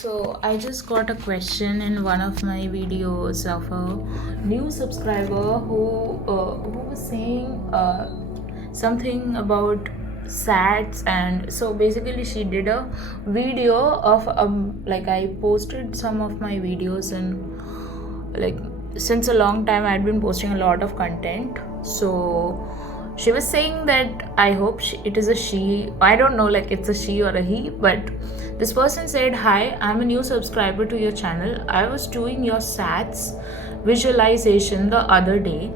So I just got a question in one of my videos of a new subscriber who was saying something about sats. And so basically she did a video of like I posted some of my videos, and like since a long time I'd been posting a lot of content. So she was saying that I hope it is a she. I don't know, like it's a she or a he, but this person said, "Hi, I'm a new subscriber to your channel. I was doing your SATs visualization the other day.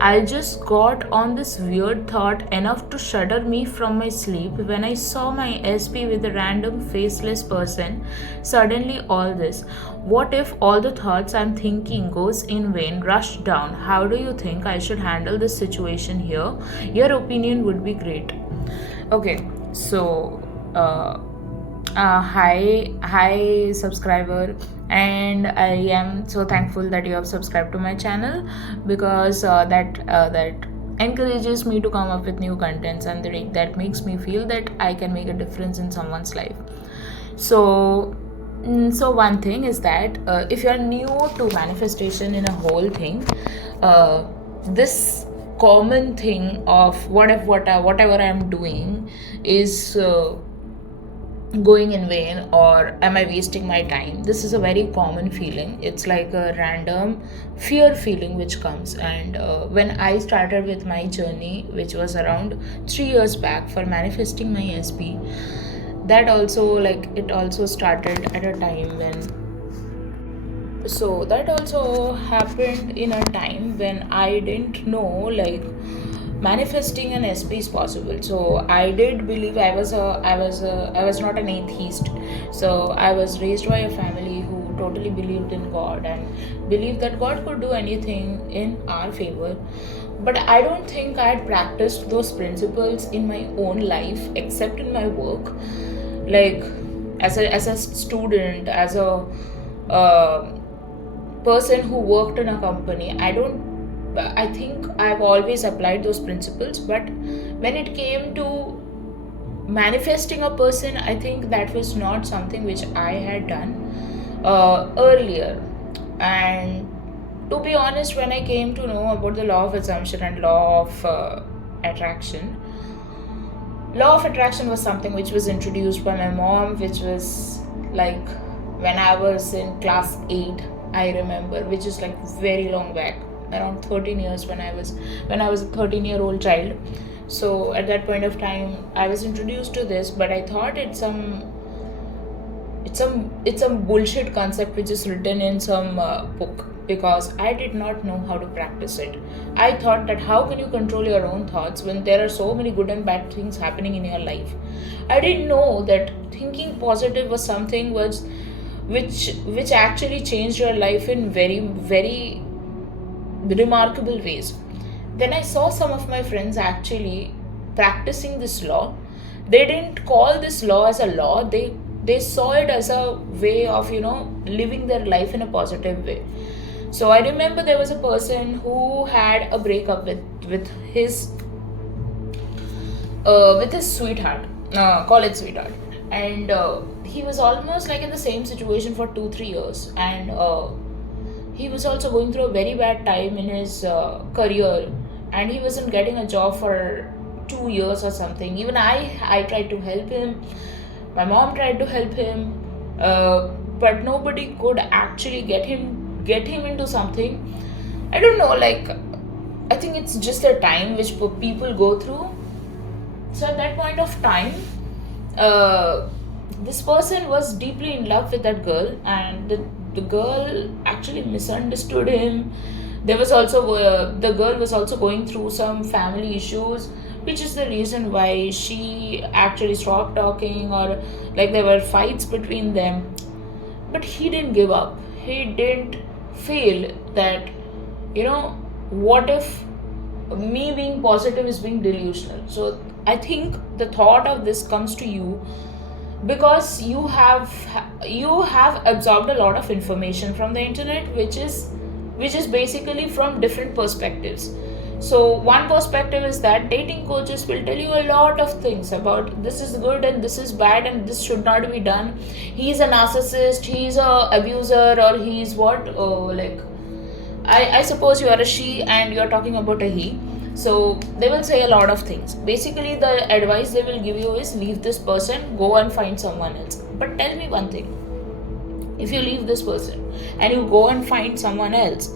I just got on this weird thought enough to shudder me from my sleep when I saw my SP with a random faceless person. Suddenly, all this. What if all the thoughts I'm thinking goes in vain, rushed down? How do you think I should handle this situation here? Your opinion would be great." Okay, so hi subscriber, and I am so thankful that you have subscribed to my channel, because that encourages me to come up with new contents, and that makes me feel that I can make a difference in someone's life. So so one thing is that if you're new to manifestation in a whole thing, this common thing of whatever I'm doing is going in vain, or am I wasting my time. This is a very common feeling. It's like a random fear feeling which comes. And when I started with my journey, which was around 3 years back, for manifesting my SP, that also, like, it also started at a time when, so that also happened in a time when I didn't know, like, manifesting an SP is possible. So I did believe. I was not an atheist. So I was raised by a family who totally believed in God and believed that God could do anything in our favor. But I don't think I had practiced those principles in my own life except in my work. Like, as a student, as a uh, person who worked in a company, I think I've always applied those principles. But when it came to manifesting a person, I think that was not something which I had done earlier. And to be honest, when I came to know about the law of assumption and law of attraction, law of attraction was something which was introduced by my mom, which was like when I was in class 8, I remember, which is like very long back, around 13 years, when I was a 13-year-old child. So at that point of time I was introduced to this, but I thought it's some bullshit concept which is written in some book, because I did not know how to practice it. I thought that how can you control your own thoughts when there are so many good and bad things happening in your life. I didn't know that thinking positive was something which actually changed your life in very, very remarkable ways. Then I saw some of my friends actually practicing this law. They didn't call this law as a law. They saw it as a way of, living their life in a positive way. So I remember there was a person who had a breakup with his sweetheart, college sweetheart, and he was almost like in the same situation for 2 3 years, and he was also going through a very bad time in his career, and he wasn't getting a job for 2 years or something. Even I tried to help him. My mom tried to help him, but nobody could actually get him into something. I don't know, like, I think it's just a time which people go through. So at that point of time, uh, this person was deeply in love with that girl, and the girl actually misunderstood him. There was also the girl was also going through some family issues, which is the reason why she actually stopped talking, or like there were fights between them. But he didn't give up. He didn't feel that, what if me being positive is being delusional. So I think the thought of this comes to you because you have absorbed a lot of information from the internet, which is basically from different perspectives. So one perspective is that dating coaches will tell you a lot of things about this is good and this is bad and this should not be done. He's a narcissist, he's a abuser, or he's what? Like I suppose you are a she and you are talking about a he. So they will say a lot of things. Basically, the advice they will give you is leave this person, go and find someone else. But tell me one thing, if you leave this person and you go and find someone else,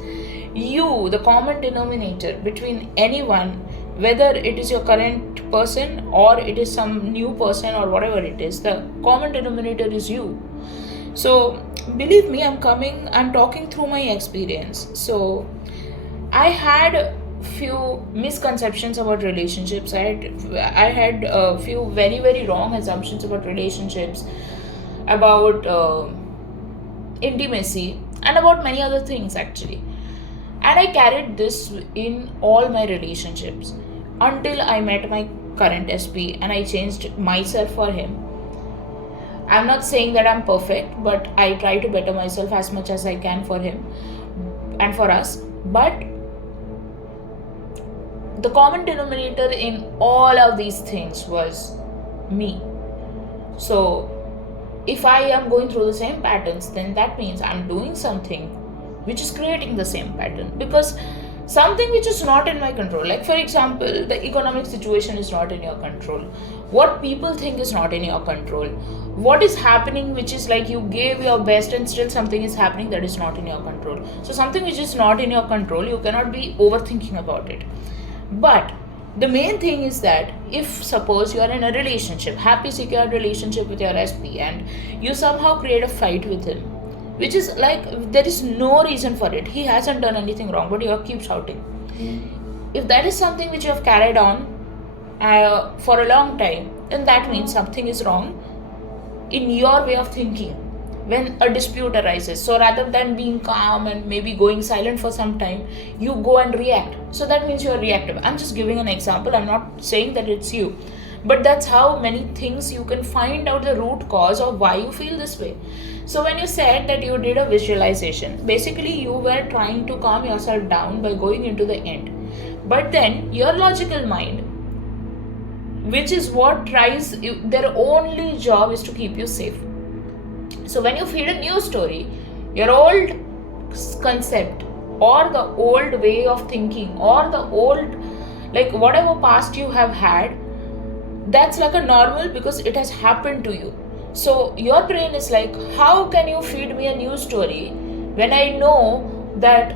you, the common denominator between anyone, whether it is your current person or it is some new person or whatever it is, the common denominator is you. So believe me, I'm talking through my experience. So I had few misconceptions about relationships. I had a few very very wrong assumptions about relationships, about intimacy, and about many other things actually. And I carried this in all my relationships until I met my current SP and I changed myself for him. I'm not saying that I'm perfect, but I try to better myself as much as I can for him and for us. But the common denominator in all of these things was me. So if I am going through the same patterns, then that means I'm doing something which is creating the same pattern, because something which is not in my control, like for example, the economic situation is not in your control, what people think is not in your control, what is happening which is like you gave your best and still something is happening that is not in your control. So something which is not in your control, you cannot be overthinking about it. But the main thing is that if suppose you are in a relationship, happy secure relationship with your SP, and you somehow create a fight with him, which is like there is no reason for it, he hasn't done anything wrong, but you keep shouting. If that is something which you have carried on for a long time, then that means something is wrong in your way of thinking when a dispute arises. So rather than being calm and maybe going silent for some time, you go and react. So that means you are reactive. I'm just giving an example, I'm not saying that it's you, but that's how many things you can find out the root cause of why you feel this way. So when you said that you did a visualization, basically you were trying to calm yourself down by going into the end, but then your logical mind, which is what tries, their only job is to keep you safe. So when you feed a new story, your old concept or the old way of thinking or the old, like whatever past you have had, that's like a normal because it has happened to you. So your brain is like, how can you feed me a new story when I know that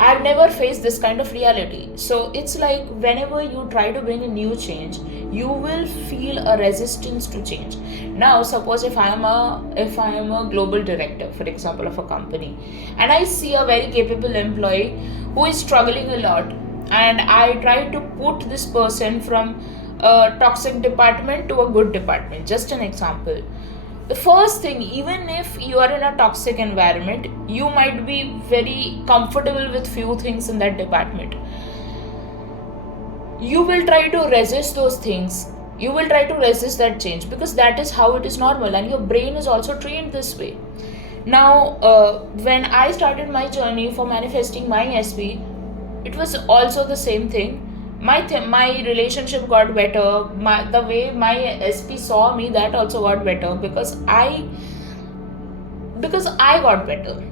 I've never faced this kind of reality? So it's like whenever you try to bring a new change, you will feel a resistance to change. Now, suppose if I am a global director, for example, of a company, and I see a very capable employee who is struggling a lot, and I try to put this person from a toxic department to a good department. Just an example. The first thing, even if you are in a toxic environment, you might be very comfortable with few things in that department. You will try to resist those things. You will try to resist that change because that is how it is normal, and your brain is also trained this way. Now, when I started my journey for manifesting my SP, it was also the same thing. My relationship got better. The way my SP saw me, that also got better because I got better.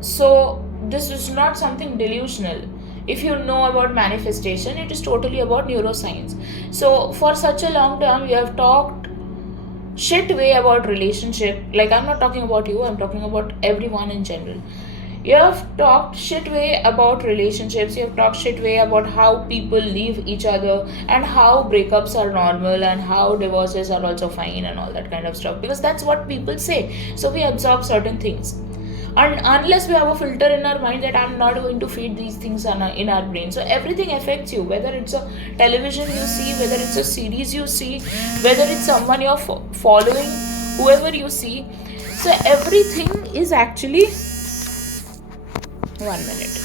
So this is not something delusional. If you know about manifestation, it is totally about neuroscience. So for such a long time, you have talked shit way about relationship. Like, I'm not talking about you, I'm talking about everyone in general. You have talked shit way about relationships, you have talked shit way about how people leave each other and how breakups are normal and how divorces are also fine and all that kind of stuff, because that's what people say. So we absorb certain things. And unless we have a filter in our mind that I'm not going to feed these things in our brain, so everything affects you, whether it's a television you see, whether it's a series you see, whether it's someone you're following, whoever you see. So everything is actually, 1 minute.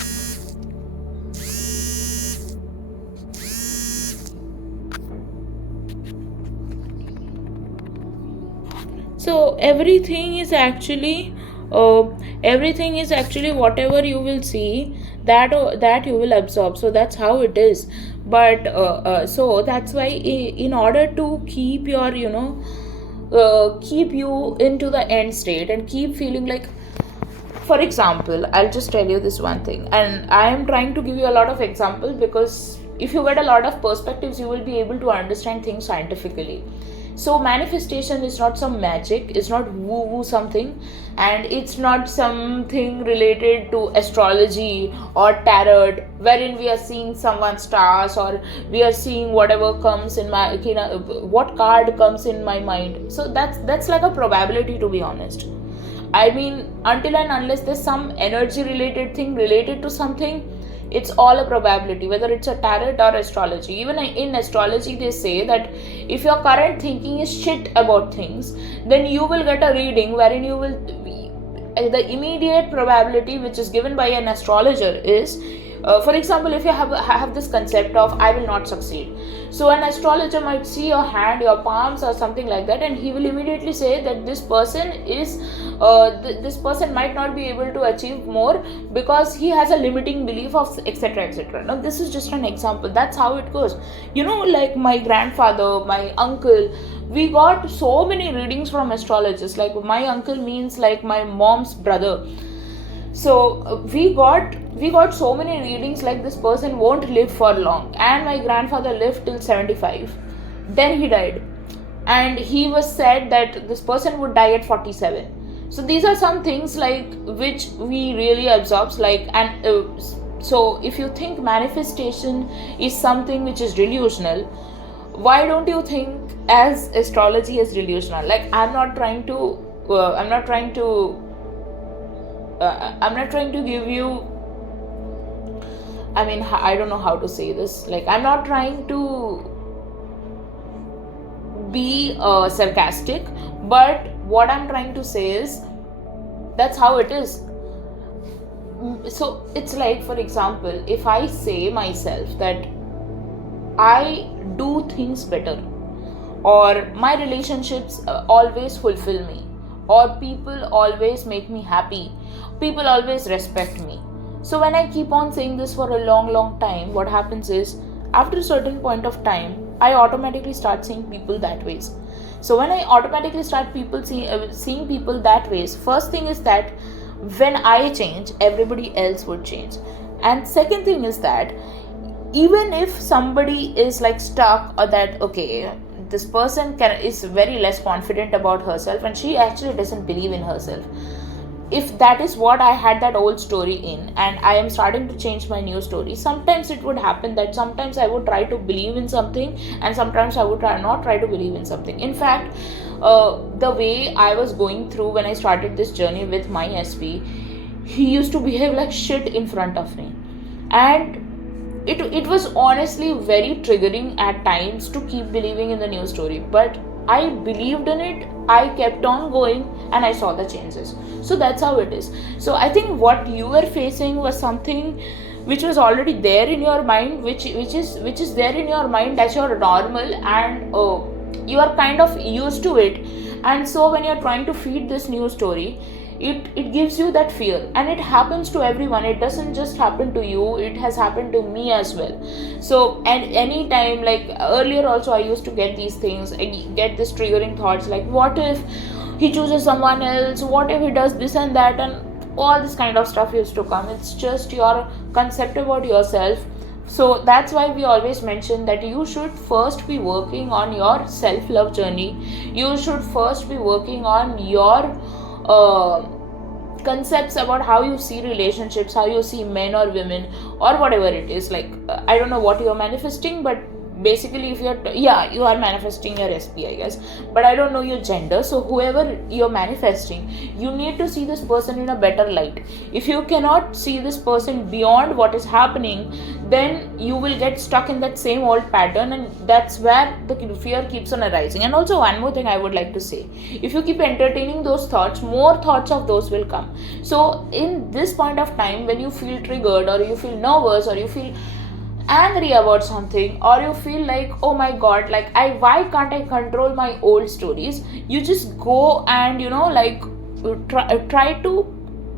So everything is actually whatever you will see, that you will absorb. So that's how it is. But so that's why, in order to keep your, keep you into the end state and keep feeling like, for example, I'll just tell you this one thing, and I am trying to give you a lot of examples, because if you get a lot of perspectives, you will be able to understand things scientifically. So manifestation is not some magic, it's not woo woo something, and it's not something related to astrology or tarot, wherein we are seeing someone's stars, or we are seeing whatever comes in my, what card comes in my mind. So that's like a probability, to be honest. I mean, until and unless there's some energy related thing related to something, it's all a probability, whether it's a tarot or astrology. Even in astrology, they say that if your current thinking is shit about things, then you will get a reading wherein you will. The immediate probability which is given by an astrologer is, for example, if you have this concept of I will not succeed, so an astrologer might see your hand, your palms, or something like that, and he will immediately say that this person is this person might not be able to achieve more because he has a limiting belief of etc etc. Now this is just an example. That's how it goes. Like my grandfather, my uncle, we got so many readings from astrologers. Like my uncle means like my mom's brother. So we got so many readings like this person won't live for long, and my grandfather lived till 75, then he died, and he was said that this person would die at 47. So these are some things like which we really absorbs, like, and so if you think manifestation is something which is delusional, why don't you think as astrology is delusional? Like, I'm not trying to give you, I mean, I don't know how to say this. Like, I'm not trying to be sarcastic, but what I'm trying to say is that's how it is. So it's like, for example, if I say myself that I do things better, or my relationships always fulfill me, or people always make me happy, people always respect me. So when I keep on saying this for a long time, what happens is, after a certain point of time, I automatically start seeing people that ways. So when I automatically start seeing people that ways, first thing is that when I change, everybody else would change. And second thing is that even if somebody is like stuck, or that okay, this person is very less confident about herself and she actually doesn't believe in herself, if that is what I had that old story in, and I am starting to change my new story, sometimes it would happen that sometimes I would try to believe in something, and sometimes I would not try to believe in something. In fact, the way I was going through when I started this journey with my SP, he used to behave like shit in front of me, and it was honestly very triggering at times to keep believing in the new story. But I believed in it, I kept on going, and I saw the changes. So that's how it is. So I think what you were facing was something which was already there in your mind, which is there in your mind as your normal, and you are kind of used to it. And so when you're trying to feed this new story, it gives you that fear, and it happens to everyone. It doesn't just happen to you, it has happened to me as well. So, and anytime, like earlier also, I used to get these things, I get this triggering thoughts like, what if he chooses someone else, what if he does this and that, and all this kind of stuff used to come. It's just your concept about yourself. So that's why we always mention that you should first be working on your self-love journey. You should first be working on your concepts about how you see relationships, how you see men or women, or whatever it is. Like, I don't know what you're manifesting, but basically if you are manifesting your SP, I guess, but I don't know your gender. So whoever you're manifesting, you need to see this person in a better light. If you cannot see this person beyond what is happening, then you will get stuck in that same old pattern, and that's where the fear keeps on arising. And also, one more thing I would like to say, if you keep entertaining those thoughts, more thoughts of those will come. So in this point of time, when you feel triggered, or you feel nervous, or you feel angry about something, or you feel like, oh my god, like why can't I control my old stories, you just go and try to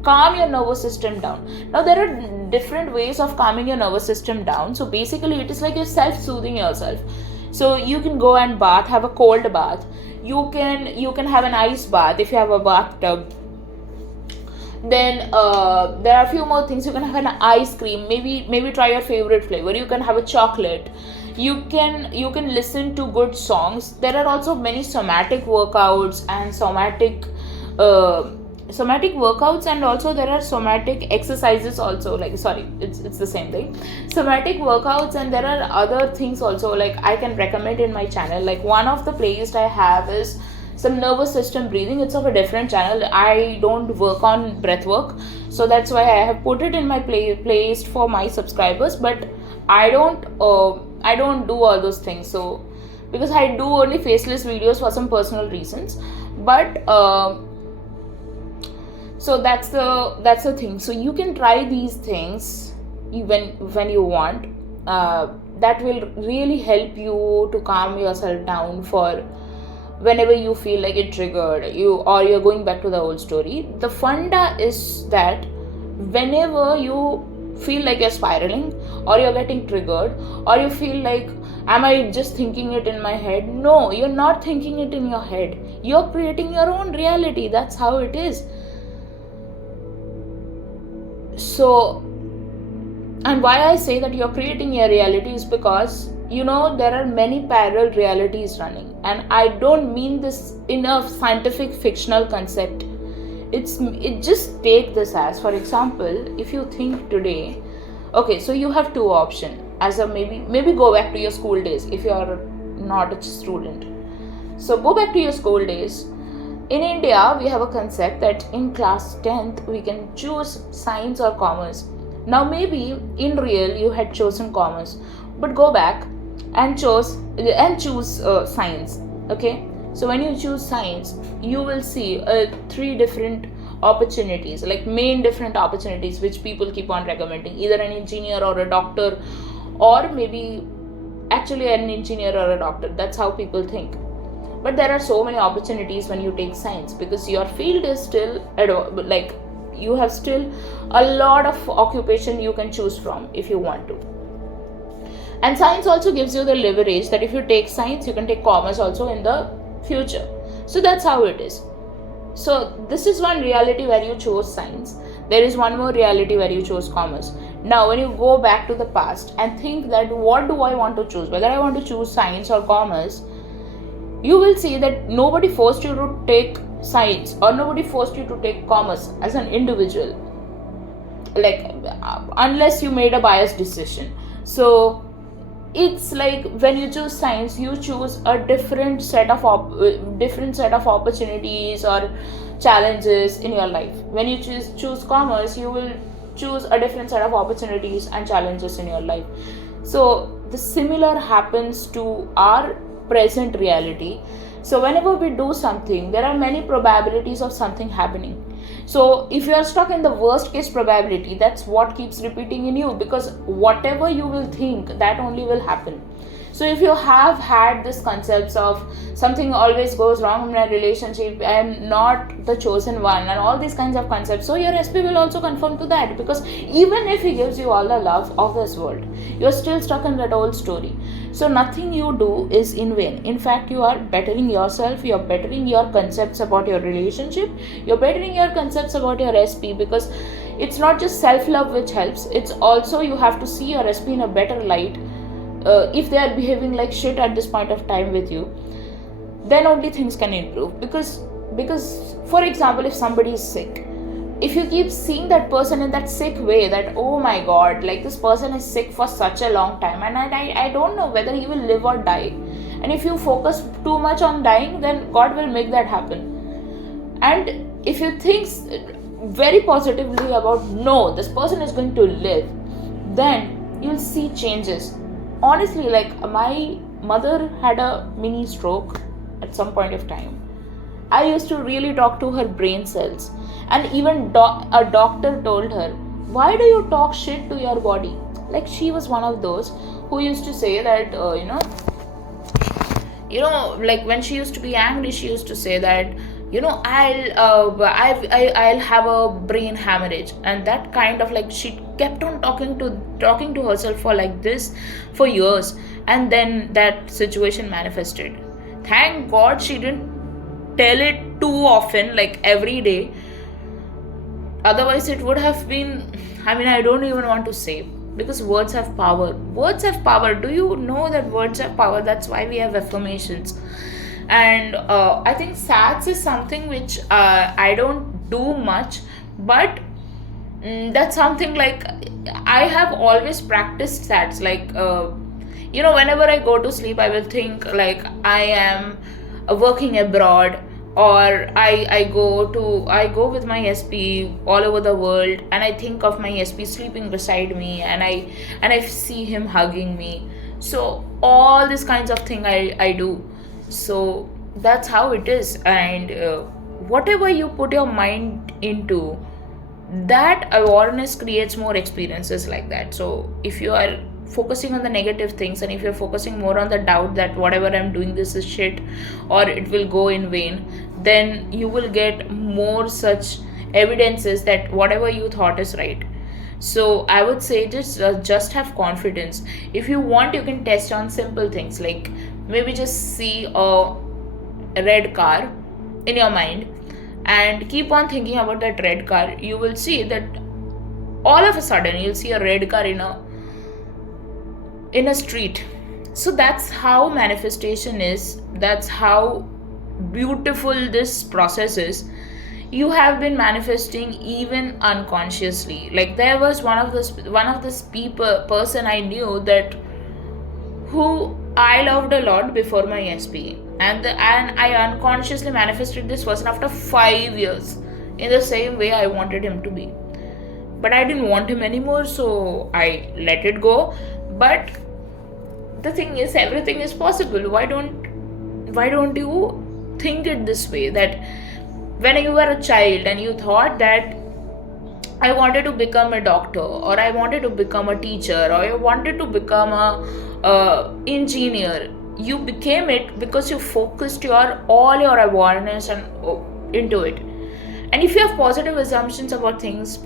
calm your nervous system down. Now there are different ways of calming your nervous system down. So basically it is like you're self-soothing yourself. So you can go and bath, have a cold bath. You can have an ice bath if you have a bathtub. Then there are a few more things. You can have an ice cream, maybe try your favorite flavor. You can have a chocolate. You can listen to good songs. There are also many somatic workouts and uh, somatic workouts, and also there are somatic exercises also, like, sorry, it's the same thing, somatic workouts. And there are other things also, like I can recommend in my channel. Like one of the playlist I have is some nervous system breathing. It's of a different channel. I don't work on breath work, so that's why I have put it in my playlist for my subscribers. But I don't do all those things, so because I do only faceless videos for some personal reasons. But so that's the thing. So you can try these things even when you want. That will really help you to calm yourself down for whenever you feel like it triggered you, or you're going back to the old story. The funda is that whenever you feel like you're spiraling, or you're getting triggered, or you feel like, am I just thinking it in my head? No, you're not thinking it in your head. You're creating your own reality. That's how it is. So, and why I say that you're creating your reality is because there are many parallel realities running, and I don't mean this in a scientific fictional concept. It just take this as, for example, if you think today, okay, so you have two options. As a maybe go back to your school days if you are not a student. So go back to your school days. In India, we have a concept that in class 10th we can choose science or commerce. Now maybe in real you had chosen commerce, but go back and choose science. Okay, so when you choose science, you will see three different opportunities, like main different opportunities which people keep on recommending, either an engineer or a doctor, or maybe actually an engineer or a doctor. That's how people think. But there are so many opportunities when you take science, because your field is still like you have still a lot of occupation you can choose from if you want to. And science also gives you the leverage that if you take science, you can take commerce also in the future. So that's how it is. So this is one reality where you chose science. There is one more reality where you chose commerce. Now when you go back to the past and think that what do I want to choose, whether I want to choose science or commerce, you will see that nobody forced you to take science, or nobody forced you to take commerce as an individual, like unless you made a biased decision. So it's like when you choose science, you choose a different set of opportunities or challenges in your life. When you choose commerce, you will choose a different set of opportunities and challenges in your life. So the similar happens to our present reality. So whenever we do something, there are many probabilities of something happening. So if you are stuck in the worst case probability, that's what keeps repeating in you, because whatever you will think, that only will happen. So if you have had this concepts of something always goes wrong in a relationship, I am not the chosen one, and all these kinds of concepts, so your SP will also conform to that, because even if he gives you all the love of this world, you are still stuck in that old story. So nothing you do is in vain. In fact, you are bettering yourself, you are bettering your concepts about your relationship, you are bettering your concepts about your SP, because it's not just self-love which helps, it's also you have to see your SP in a better light. If they are behaving like shit at this point of time with you, then only things can improve. Because for example, if somebody is sick, if you keep seeing that person in that sick way, that oh my god, like this person is sick for such a long time, and I don't know whether he will live or die, and if you focus too much on dying, then God will make that happen. And if you think very positively about, no, this person is going to live, then you'll see changes. Honestly, like my mother had a mini stroke at some point of time. I used to really talk to her brain cells, and even a doctor told her, why do you talk shit to your body? Like, she was one of those who used to say that like when she used to be angry, she used to say that I'll have a brain hemorrhage. And that kind of, like, she kept on talking to herself for like this for years. And then that situation manifested. Thank God she didn't tell it too often, like every day. Otherwise it would have been, I mean, I don't even want to say, because words have power. Words have power. Do you know that words have power? That's why we have affirmations. And I think sats is something which I don't do much, but that's something like I have always practiced sats. Like, whenever I go to sleep, I will think like I am working abroad, or I go with my SP all over the world, and I think of my SP sleeping beside me, and I see him hugging me. So all these kinds of thing I do. So that's how it is. And whatever you put your mind into, that awareness creates more experiences like that. So if you are focusing on the negative things, and if you're focusing more on the doubt that whatever I'm doing, this is shit, or it will go in vain, then you will get more such evidences that whatever you thought is right. So I would say just have confidence. If you want, you can test on simple things, like maybe just see a red car in your mind and keep on thinking about that red car. You will see that all of a sudden you'll see a red car in a street. So that's how manifestation is. That's how beautiful this process is. You have been manifesting even unconsciously. Like, there was one of this person I knew, that who I loved a lot before my SP, and I unconsciously manifested this person after 5 years in the same way I wanted him to be. But I didn't want him anymore, so I let it go. But the thing is, everything is possible. Why don't you think it this way, that when you were a child and you thought that I wanted to become a doctor, or I wanted to become a teacher, or I wanted to become a engineer, you became it because you focused all your awareness and into it. And if you have positive assumptions about things,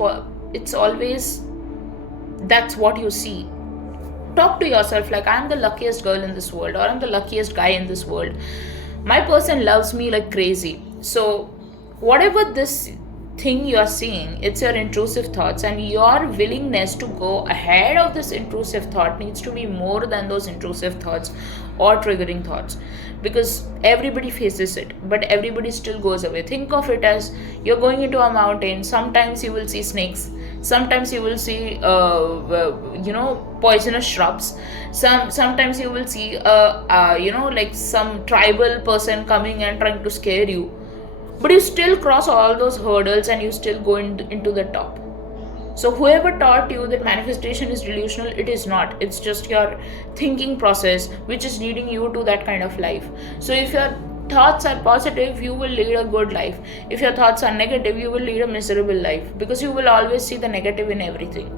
it's always, that's what you see. Talk to yourself like, I'm the luckiest girl in this world, or I'm the luckiest guy in this world. My person loves me like crazy. So whatever this thing you are seeing, it's your intrusive thoughts, and your willingness to go ahead of this intrusive thought needs to be more than those intrusive thoughts or triggering thoughts, because everybody faces it, but everybody still goes away. Think of it as you're going into a mountain. Sometimes you will see snakes, sometimes you will see poisonous shrubs, sometimes you will see like some tribal person coming and trying to scare you, but you still cross all those hurdles and you still go into the top. So whoever taught you that manifestation is delusional, it is not. It's just your thinking process which is leading you to that kind of life. So if your thoughts are positive, you will lead a good life. If your thoughts are negative, you will lead a miserable life, because you will always see the negative in everything.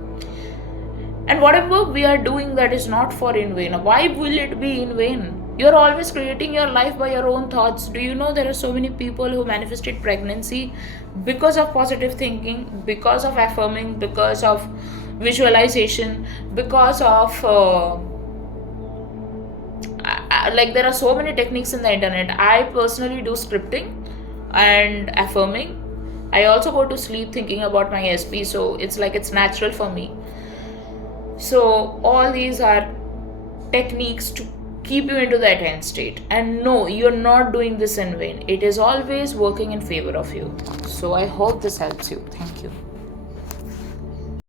And whatever we are doing, that is not for in vain. Why will it be in vain? You're always creating your life by your own thoughts. Do you know there are so many people who manifested pregnancy because of positive thinking, because of affirming, because of visualization, because of like, there are so many techniques in the internet. I personally do scripting and affirming. I also go to sleep thinking about my SP, so it's like it's natural for me. So all these are techniques to keep you into that end state. And no, you're not doing this in vain. It is always working in favor of you. So I hope this helps you. Thank you.